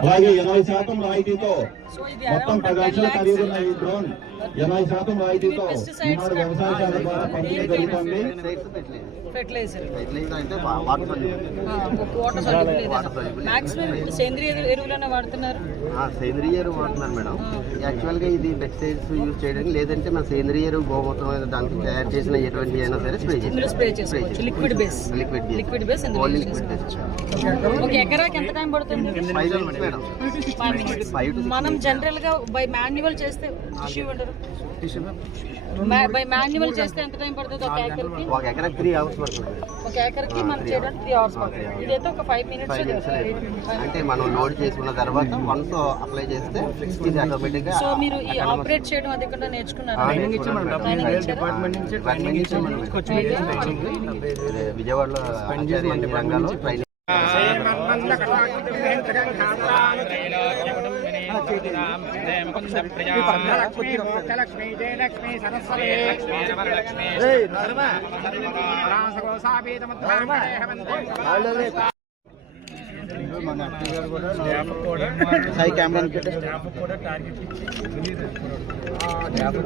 అలాగే 80% రాయితీతో మొత్తం 10 లక్షల ఖరీదున్న ఈ డ్రోన్ 80% రాయితీతో ఈనాడు వ్యవసాయశాల ద్వారా పంపిణీ జరుగుతుంది. సేంద్రియ ఎరువులనే వాడుతున్నారు. సేంద్రియ ఎరువు వాడుతున్నారు మేడం. యాక్చువల్గా ఇది పెస్టిసైడ్స్ యూజ్ చేయడానికి, లేదంటే మన సేంద్రియ ఎరువు గోమూత్రం దానికి తయారు చేసిన ఎటువంటి అయినా సరే స్ప్రే చేస్తాం. లిక్విడ్ బేస్ ఒక ఎకరాకి ఎంత టైం పడుతుంది? 5 minutes మేడం. మనం జనరల్ గా బై మాన్యువల్ చేస్తే బై మాన్యువల్ చేస్తే ఎంత టైం పడుతుంది? ఒక ఎకరాకి 3 hours పడుతుంది. ఒక ఎకరాకి మనం చేయడానికి 3 hours పడుతుంది. ఇదైతే ఒక 5 minutes. అంటే మనం లోడ్ చేసుకున్న తర్వాత వన్స్ అప్లై చేస్తే ఇది ఆటోమేటిక్ గా. సో మీరు ఈ ఆపరేట్ చేయడం అది కూడా నేర్చుకున్నారు? విజయవాడలో రంగాల్లో ట్రైనింగ్. సాయి కెమెరా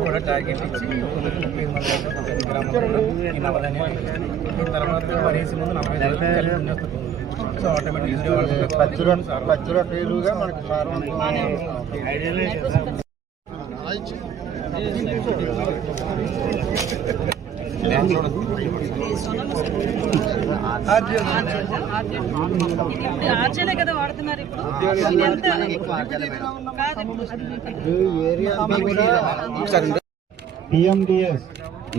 కూడా టార్గెట్ ఇచ్చి తర్వాత వరేసి ముందు 40 సో ఆటోమేటిక్ పచ్చుర పేరుగా మనకి ఆర్జేనే కదా వాడుతున్నారు ఇప్పుడు. PMDS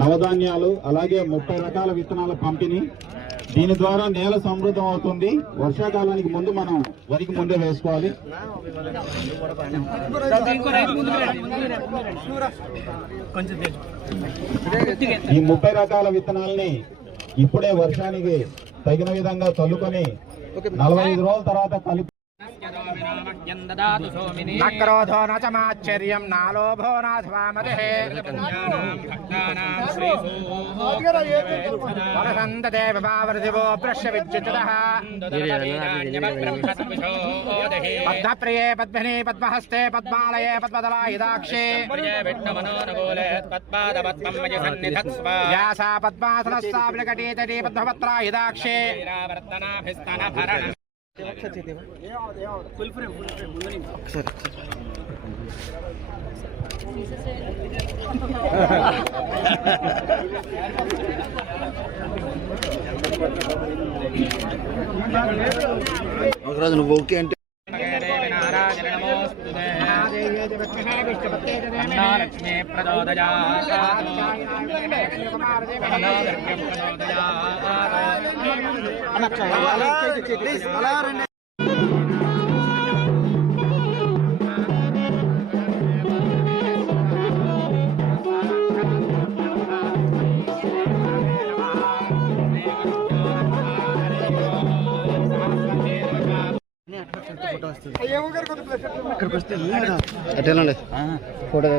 నవధాన్యాలు అలాగే 30 రకాల విత్తనాల పంపిణీ. దీని ద్వారా నేల సమృద్ధం అవుతుంది. వర్షాకాలానికి ముందు మనం వరికి ముందే వేసుకోవాలి. ఈ 30 రకాల విత్తనాలని ఇప్పుడే వర్షానికి తగిన విధంగా చల్లుకొని 45 రోజుల తర్వాత కలిపి నక్రోధో నచమాశ్చర్యం నాలోభో నాథవామదే వరసంతతే విభావృతివో ప్రశ్య విద్యుతః పద్మప్రియే పద్మినీ పద్మహస్తే పద్మాలయే పద్మదళాయుధాక్షే యాసా పద్మాసనస్సావిలకటీతటీ పద్మపత్రాయుధాక్షే ఒకరోజు నువ్వు ఓకే అంటే లక్ష్మీ ఫోటో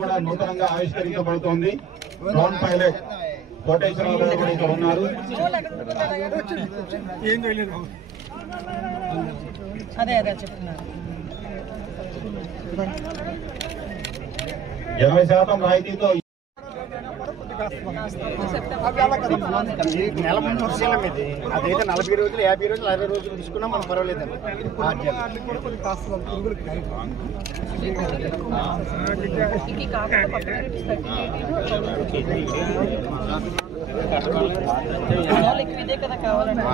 కూడా నూతనంగా ఆవిష్కరించబడుతోంది. డ్రోన్ పైలట్ కోటేశ్వరరావు గారు కూడా ఇక్కడ ఉన్నారు. అదే చెప్తున్నారు. 80% రాయితీతో నెల ముందు వర్షాలం ఇది. అదైతే 40 రోజులు 50 రోజులు 60 రోజులు తీసుకున్నా మనం పర్వాలేదండి. ఇదే కదా కావాలంటే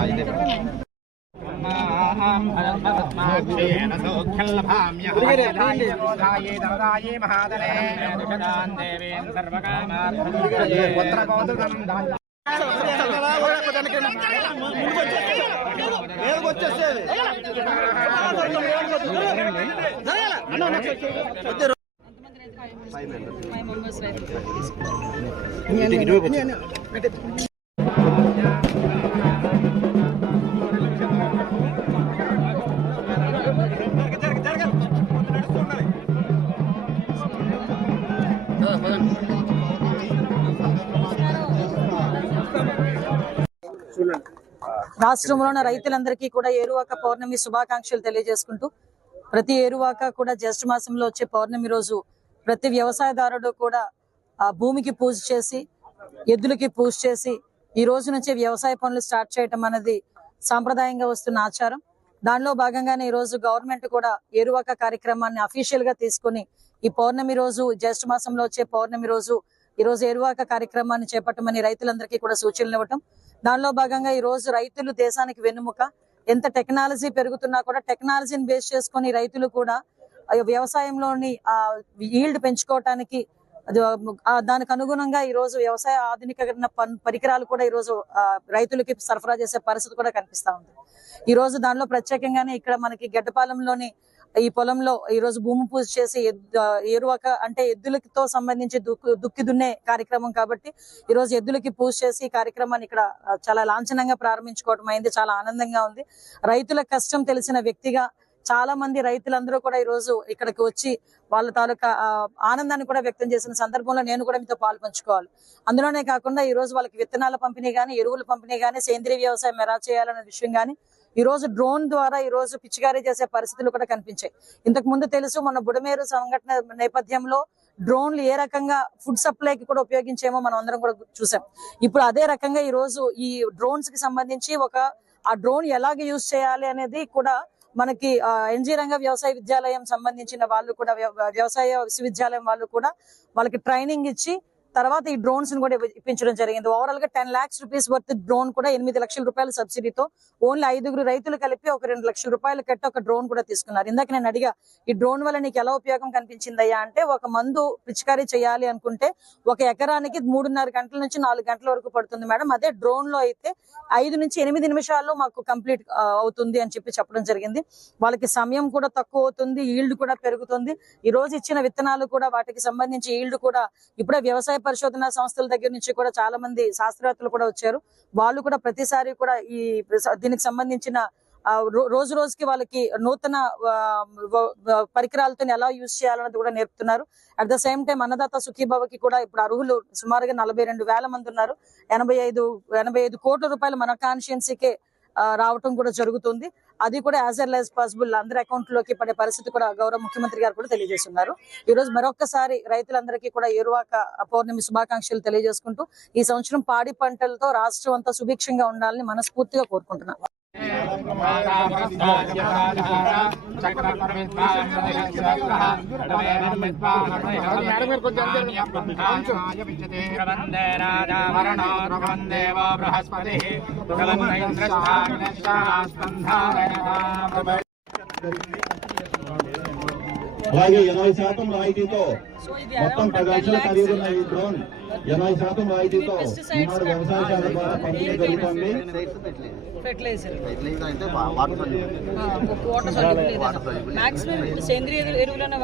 రాష్ట్రంలోని రైతులందరికీ కూడా ఏరువాక పౌర్ణమి శుభాకాంక్షలు తెలియజేసుకుంటూ, ప్రతి ఏరువాక కూడా జ్యేష్ఠ మాసంలో వచ్చే పౌర్ణమి రోజు ప్రతి వ్యవసాయదారుడు కూడా ఆ భూమికి పూజ చేసి, ఎద్దులకి పూజ చేసి ఈ రోజు నుంచి వ్యవసాయ పనులు స్టార్ట్ చేయటం అనేది సాంప్రదాయంగా వస్తున్న ఆచారం. దానిలో భాగంగానే ఈ రోజు గవర్నమెంట్ కూడా ఏరువాక కార్యక్రమాన్ని అఫీషియల్ గా తీసుకుని ఈ పౌర్ణమి రోజు, జ్యేష్ఠ మాసంలో వచ్చే పౌర్ణమి రోజు ఈ రోజు ఏరువాక కార్యక్రమాన్ని చేపట్టమని రైతులందరికీ కూడా సూచనలు ఇవ్వటం. దానిలో భాగంగా ఈ రోజు రైతులు దేశానికి వెన్నుముక. ఎంత టెక్నాలజీ పెరుగుతున్నా కూడా టెక్నాలజీని బేస్ చేసుకుని రైతులు కూడా వ్యవసాయంలోని ఈల్డ్ పెంచుకోవటానికి దానికి అనుగుణంగా ఈ రోజు వ్యవసాయ ఆధునికరణ పరికరాలు కూడా ఈ రోజు రైతులకి సరఫరా చేసే పరిస్థితి కూడా కనిపిస్తా ఉంది. ఈ రోజు దానిలో ప్రత్యేకంగానే ఇక్కడ మనకి గడ్డపాలెంలోని ఈ పొలంలో ఈ రోజు భూమి పూజ చేసి ఏరువాక అంటే ఎద్దులతో సంబంధించి దుక్కి దున్నే కార్యక్రమం కాబట్టి ఈ రోజు ఎద్దులకి పూజ చేసి ఈ కార్యక్రమాన్ని ఇక్కడ చాలా లాంఛనంగా ప్రారంభించుకోవడం అయింది. చాలా ఆనందంగా ఉంది. రైతుల కష్టం తెలిసిన వ్యక్తిగా చాలా మంది రైతులందరూ కూడా ఈ రోజు ఇక్కడికి వచ్చి వాళ్ళ తాలూకా ఆనందాన్ని కూడా వ్యక్తం చేసిన సందర్భంలో నేను కూడా మీతో పాల్పంచుకోవాలి. అందులోనే కాకుండా ఈ రోజు వాళ్ళకి విత్తనాల పంపిణీ గానీ, ఎరువుల పంపిణీ గానీ, సేంద్రీయ వ్యవసాయం ఎలా చేయాలనే విషయం గానీ ఈ రోజు డ్రోన్ ద్వారా ఈ రోజు పిచికారీ చేసే పరిస్థితులు కూడా కనిపించాయి. ఇంతకు ముందు తెలుసు, మన బుడమేరు సంఘటన నేపథ్యంలో డ్రోన్లు ఏ రకంగా ఫుడ్ సప్లైకి కూడా ఉపయోగించేమో మనం అందరం కూడా చూసాం. ఇప్పుడు అదే రకంగా ఈ రోజు ఈ డ్రోన్స్ కి సంబంధించి ఆ డ్రోన్ ఎలాగ యూజ్ చేయాలి అనేది కూడా మనకి ఎన్జీ రంగ వ్యవసాయ విద్యాలయం సంబంధించిన వాళ్ళు కూడా, వ్యవసాయ విశ్వవిద్యాలయం వాళ్ళు కూడా వాళ్ళకి ట్రైనింగ్ ఇచ్చి తర్వాత ఈ డ్రోన్స్ ని కూడా ఇప్పించడం జరిగింది. ఓవరాల్ గా 10 lakhs రూపీస్ వర్త్ డ్రోన్ కూడా 8 లక్షల రూపాయల సబ్సిడీతో ఓన్లీ 5 రైతులు కలిపి ఒక 2 లక్షల రూపాయలు కట్టి ఒక డ్రోన్ కూడా తీసుకున్నారు. ఇందాక నేను అడిగా, ఈ డ్రోన్ వల్ల నీకు ఎలా ఉపయోగం కనిపించిందయ్యా అంటే, ఒక మందు పిచికారీ చేయాలి అనుకుంటే 1 ఎకరానికి 3.5 గంటల నుంచి 4 గంటల వరకు పడుతుంది మేడం. అదే డ్రోన్ లో అయితే 5 నుంచి 8 నిమిషాల్లో మాకు కంప్లీట్ అవుతుంది అని చెప్పడం జరిగింది. వాళ్ళకి సమయం కూడా తక్కువ అవుతుంది, ఈల్డ్ కూడా పెరుగుతుంది. ఈ రోజు ఇచ్చిన విత్తనాలు కూడా వాటికి సంబంధించి ఈల్డ్ కూడా ఇప్పుడే వ్యవసాయ పరిశోధన సంస్థల దగ్గర నుంచి కూడా చాలా మంది శాస్త్రవేత్తలు కూడా వచ్చారు. వాళ్ళు కూడా ప్రతిసారి కూడా దీనికి సంబంధించిన రోజు రోజుకి వాళ్ళకి నూతన పరికరాలతో ఎలా యూజ్ చేయాలన్నది కూడా నేర్పుతున్నారు. అట్ ద సేమ్ టైం అన్నదాత సుఖీభావకి కూడా ఇప్పుడు అర్హులు సుమారుగా 42,000 మంది ఉన్నారు. 85 కోట్ల రూపాయలు మన కాన్స్టిట్యున్సీకే రావటం కూడా జరుగుతుంది. అది కూడా యాజ్ ఎర్లీ యాజ్ పాసిబుల్ అందరి అకౌంట్ లోకి పడే పరిస్థితి కూడా గౌరవ ముఖ్యమంత్రి గారు కూడా తెలియజేస్తున్నారు. ఈ రోజు మరొక్కసారి రైతులందరికీ కూడా ఏరువాక పౌర్ణమి శుభాకాంక్షలు తెలియజేసుకుంటూ, ఈ సంవత్సరం పాడి పంటలతో రాష్ట్రం అంతా సుభిక్షంగా ఉండాలని మనస్ఫూర్తిగా కోరుకుంటున్నాం. అలాగే 80% రాయితీతో మొత్తం 10 లక్షల ఖరీదున్న ఈ డ్రోన్ 80% రాయితీతో ఈనాడు వ్యవసాయశాల ద్వారా పంపిణీ జరుగుతుంది. ఫెర్టిలైజర్ అయితే వాటర్ సేంద్రియ ఎరువులను